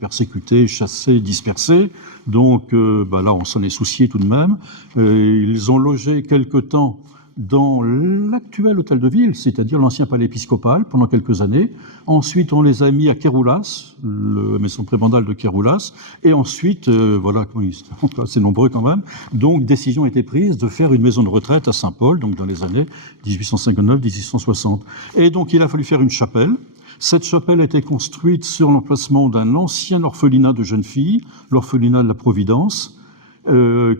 persécutés, chassés, dispersés. Donc là, on s'en est soucié tout de même. Ils ont logé quelque temps dans l'actuel hôtel de ville, c'est-à-dire l'ancien palais épiscopal, pendant quelques années. Ensuite, on les a mis à Kéroulas, la maison prébendale de Kéroulas. Et ensuite, voilà, ils sont assez nombreux quand même. Donc, décision a été prise de faire une maison de retraite à Saint-Paul, donc dans les années 1859-1860. Et donc, il a fallu faire une chapelle. Cette chapelle a été construite sur l'emplacement d'un ancien orphelinat de jeunes filles, l'orphelinat de la Providence,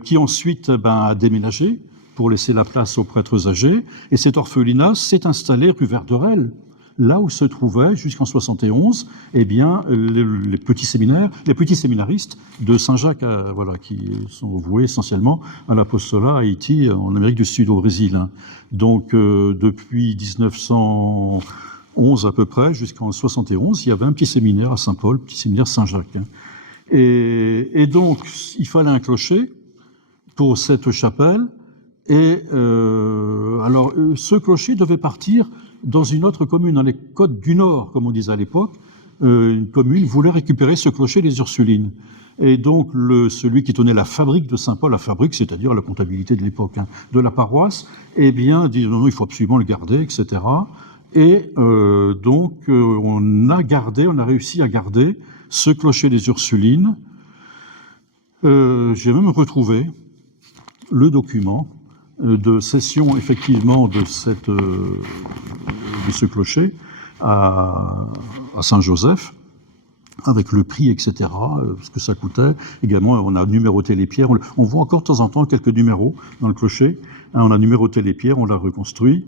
qui ensuite a déménagé pour laisser la place aux prêtres âgés. Et cet orphelinat s'est installé rue Verderelle, là où se trouvaient, jusqu'en 71, les petits séminaires, les petits séminaristes de Saint-Jacques, qui sont voués essentiellement à l'apostolat à Haïti, en Amérique du Sud, au Brésil. Donc, depuis 1911 à peu près, jusqu'en 71, il y avait un petit séminaire à Saint-Paul, petit séminaire Saint-Jacques. Et donc, il fallait un clocher pour cette chapelle. Et ce clocher devait partir dans une autre commune, dans les Côtes du Nord, comme on disait à l'époque. Une commune voulait récupérer ce clocher des Ursulines. Et donc, celui qui tenait la fabrique de Saint-Paul, la fabrique, c'est-à-dire la comptabilité de l'époque, de la paroisse, dit non, il faut absolument le garder, etc. Et donc, on a réussi à garder ce clocher des Ursulines. J'ai même retrouvé le document de cession effectivement de ce clocher à Saint-Joseph, avec le prix, etc., ce que ça coûtait. Également, on a numéroté les pierres. On voit encore de temps en temps quelques numéros dans le clocher. On a numéroté les pierres, on l'a reconstruit.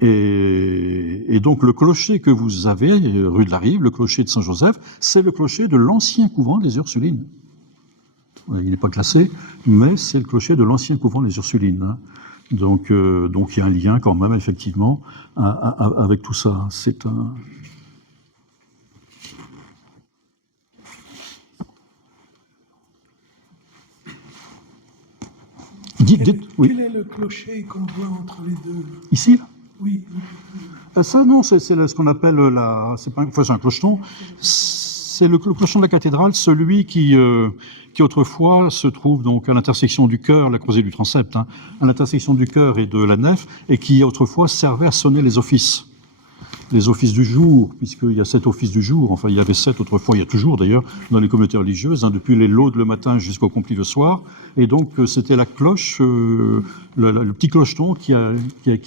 Et donc, le clocher que vous avez, rue de la Rive, le clocher de Saint-Joseph, c'est le clocher de l'ancien couvent des Ursulines. Il n'est pas classé, mais c'est le clocher de l'ancien couvent des Ursulines. Donc, il y a un lien quand même, effectivement, avec tout ça. C'est un... Quel est le clocher qu'on voit entre les deux? Ici, là? Oui. Ça, non, c'est ce qu'on appelle c'est un clocheton. C'est le clocheton de la cathédrale, celui qui autrefois se trouve donc à l'intersection du chœur, la croisée du transept, à l'intersection du chœur et de la nef, et qui autrefois servait à sonner les offices du jour, puisqu'il y a 7 offices du jour, enfin il y avait 7 autrefois, il y a toujours d'ailleurs dans les communautés religieuses, depuis les laudes le matin jusqu'au complit le soir, et donc c'était la cloche, le petit clocheton qui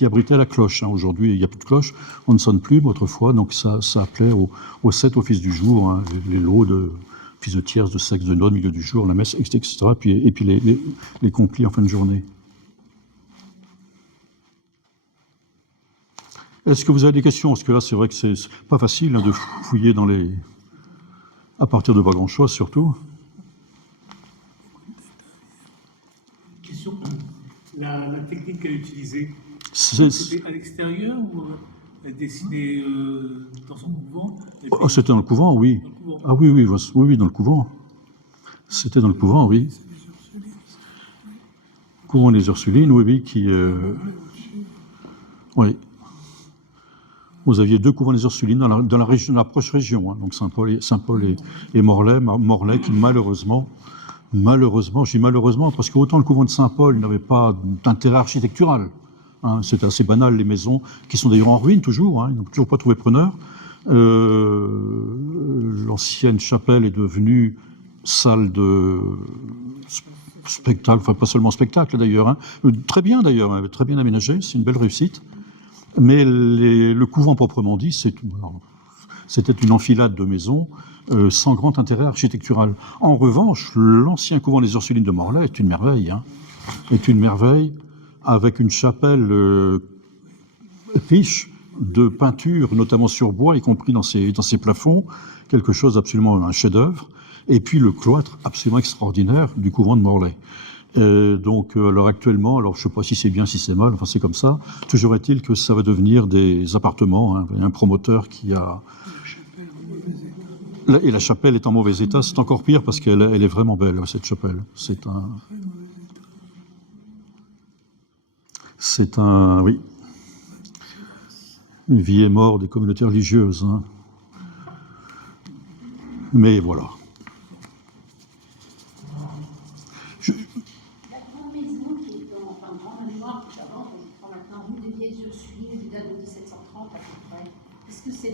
abritait la cloche. Aujourd'hui il n'y a plus de cloche, on ne sonne plus, mais autrefois donc ça appelait aux 7 offices du jour, les laudes, office de tierce, de sexe, de none, milieu du jour, la messe, etc. Et puis les complis en fin de journée. Est-ce que vous avez des questions? Parce que là, c'est vrai que c'est pas facile de fouiller à partir de pas grand-chose, surtout. Question. La technique qu'elle utilisait, c'était à l'extérieur ou elle dessinait dans son couvent? C'était dans le couvent, oui. Dans le couvent. Ah oui, dans le couvent. C'était dans le couvent, oui. Couvent des Ursulines, oui, qui... oui. Vous aviez 2 couvents des Ursulines dans la région, dans la proche région, donc Saint-Paul et Morlaix, qui malheureusement, je dis malheureusement, parce qu'autant le couvent de Saint-Paul n'avait pas d'intérêt architectural. C'est assez banal, les maisons, qui sont d'ailleurs en ruine toujours, ils n'ont toujours pas trouvé preneur. L'ancienne chapelle est devenue salle de spectacle, enfin pas seulement spectacle d'ailleurs, très bien d'ailleurs, très bien aménagé, c'est une belle réussite. Mais le couvent proprement dit, c'était une enfilade de maisons sans grand intérêt architectural. En revanche, l'ancien couvent des Ursulines de Morlaix est une merveille. Est une merveille avec une chapelle riche de peintures, notamment sur bois, y compris dans ses plafonds, quelque chose d'absolument un chef-d'œuvre. Et puis le cloître absolument extraordinaire du couvent de Morlaix. Alors actuellement, je ne sais pas si c'est bien, si c'est mal, enfin c'est comme ça. Toujours est-il que ça va devenir des appartements. Il y a un promoteur qui a... Et la chapelle est en mauvais état. C'est encore pire parce qu'elle est vraiment belle, cette chapelle. Oui. Une vie et mort des communautés religieuses. Mais voilà.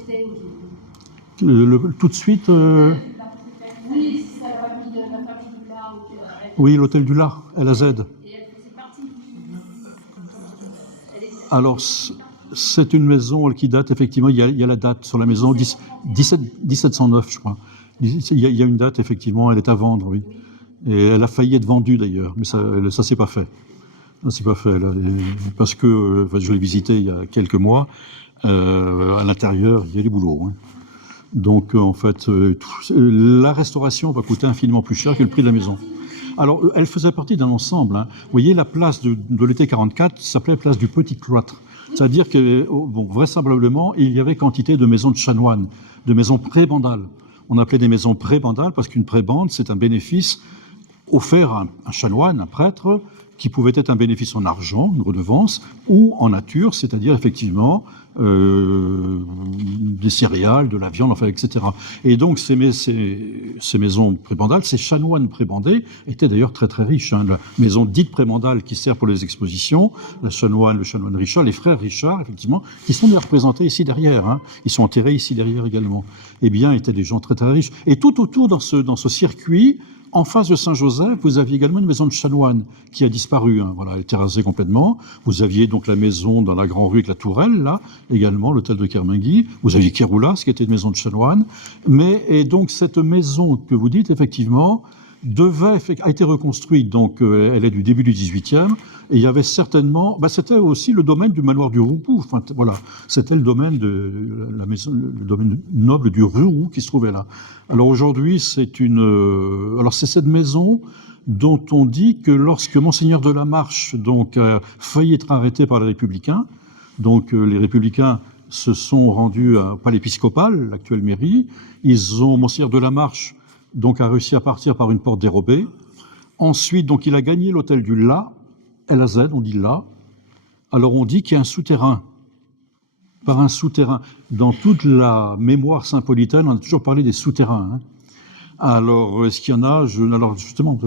c'était au début? Tout de suite, Oui, c'est ça, la famille du Là. oui, l'hôtel du La, LAZ. Et elle faisait partie du... Alors, c'est une maison qui date, effectivement, il y a la date sur la maison, 1709, je crois. Il y a une date, effectivement, elle est à vendre, oui. Et elle a failli être vendue, d'ailleurs, mais ça s'est pas fait. Ça s'est pas fait, là, parce que enfin, je l'ai visité il y a quelques mois. À l'intérieur, il y a des boulots. Hein. Donc, en fait, la restauration va coûter infiniment plus cher que le prix de la maison. Alors, elle faisait partie d'un ensemble. Hein. Vous voyez, la place de l'été 44 s'appelait place du Petit Cloître. C'est-à-dire que, bon, vraisemblablement, il y avait quantité de maisons de chanoines, de maisons prébandales. On appelait des maisons prébandales parce qu'une prébande, c'est un bénéfice offert à un chanoine, un prêtre, qui pouvait être un bénéfice en argent, une redevance, ou en nature, c'est-à-dire effectivement des céréales, de la viande, enfin, etc. Et donc ces maisons prébandales, ces chanoines prébandés, étaient d'ailleurs très très riches. Hein. La maison dite prébandale qui sert pour les expositions, le chanoine Richard, les frères Richard, effectivement, qui sont représentés ici derrière. Hein. Ils sont enterrés ici derrière également. Eh bien, étaient des gens très très riches. Et tout autour dans ce circuit, en face de Saint-Joseph, vous aviez également une maison de chanoine qui a disparu. Hein. Voilà, elle était rasée complètement. Vous aviez donc la maison dans la grande rue avec la tourelle, là, également l'hôtel de Kermingui. Vous aviez Kéroulas, qui était une maison de chanoine. Et donc cette maison que vous dites, effectivement, a été reconstruite. Donc elle est du début du XVIIIe. Et il y avait certainement, c'était aussi le domaine du manoir du Roupou. Enfin, voilà, c'était le domaine de la maison, le domaine noble du Roux qui se trouvait là. Alors aujourd'hui, c'est cette maison dont on dit que lorsque Monseigneur de la Marche donc a failli être arrêté par les Républicains, donc les Républicains se sont rendus au palais épiscopal, l'actuelle mairie. Monseigneur de la Marche donc a réussi à partir par une porte dérobée. Ensuite, donc il a gagné l'hôtel du La, LAZ, on dit là. Alors on dit qu'il y a un souterrain. Par un souterrain. Dans toute la mémoire saint-paulitaine, on a toujours parlé des souterrains. Hein. Alors, est-ce qu'il y en a alors justement,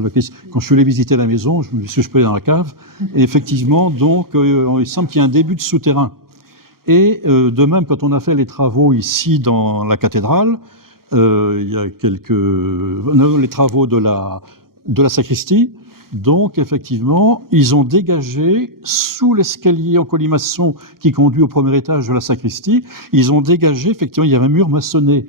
quand je suis allé visiter la maison, je me suis allé dans la cave, et effectivement, donc, il semble qu'il y a un début de souterrain. Et de même, quand on a fait les travaux ici dans la cathédrale, il y a les travaux de la sacristie. Donc, effectivement, ils ont dégagé, sous l'escalier en colimaçon qui conduit au premier étage de la sacristie, ils ont dégagé, effectivement, il y avait un mur maçonné.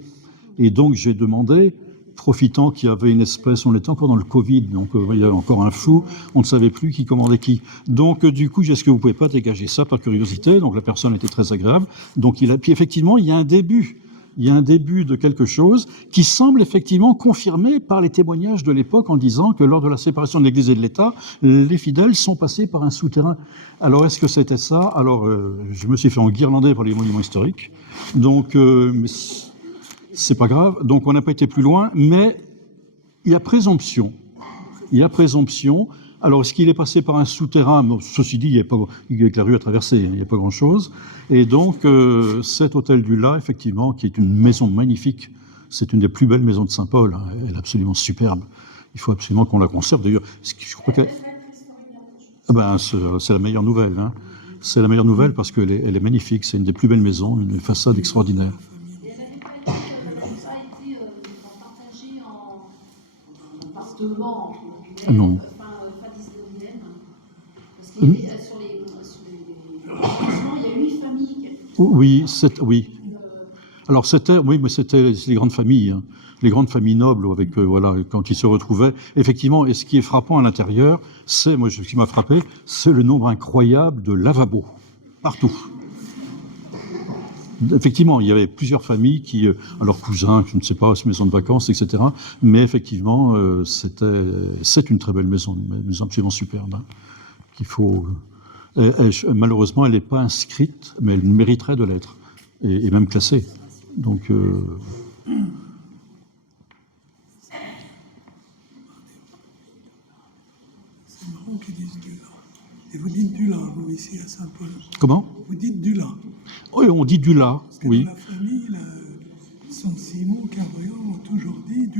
Et donc, j'ai demandé, profitant qu'il y avait une espèce, on était encore dans le Covid, donc il y avait encore un flou, on ne savait plus qui commandait qui. Donc, du coup, est-ce que vous ne pouvez pas dégager ça par curiosité? Donc, la personne était très agréable. Donc, puis effectivement, il y a un début de quelque chose qui semble effectivement confirmé par les témoignages de l'époque en disant que lors de la séparation de l'Église et de l'État, les fidèles sont passés par un souterrain. Alors, est-ce que c'était ça? Alors, je me suis fait enguirlander par les monuments historiques. Donc, c'est pas grave. Donc, on n'a pas été plus loin, mais il y a présomption. Alors, est-ce qu'il est passé par un souterrain? Bon, ceci dit, il n'y a pas, avec la rue à traverser, il n'y a pas grand-chose. Et donc, cet hôtel du La, effectivement, qui est une maison magnifique, c'est une des plus belles maisons de Saint-Paul. Hein, elle est absolument superbe. Il faut absolument qu'on la conserve. D'ailleurs, je crois que c'est la meilleure nouvelle. Hein. C'est la meilleure nouvelle parce qu'elle est magnifique. C'est une des plus belles maisons, une façade extraordinaire. Et elle n'avait pas dit que ça a été partagé en appartements, Non. pas d'israélienne. Parce qu'il y avait, sur les il y a 8 familles. Oui. Alors mais c'était les grandes familles, hein, les grandes familles nobles, avec quand ils se retrouvaient. Effectivement, et ce qui est frappant à l'intérieur, ce qui m'a frappé, c'est le nombre incroyable de lavabos partout. Effectivement, il y avait plusieurs familles qui, leurs cousins, je ne sais pas, maison de vacances, etc. Mais effectivement, c'est une très belle maison, une maison absolument superbe, hein, qu'il faut. Malheureusement, elle n'est pas inscrite, mais elle mériterait de l'être, et même classée. Donc, c'est marrant qu'ils disent du La. Et vous dites du La, vous, ici à Saint-Paul. Comment? Vous dites du La. Oui, on dit du La, Parce que oui. dans la famille, San Simon, Carrion ont toujours dit du La.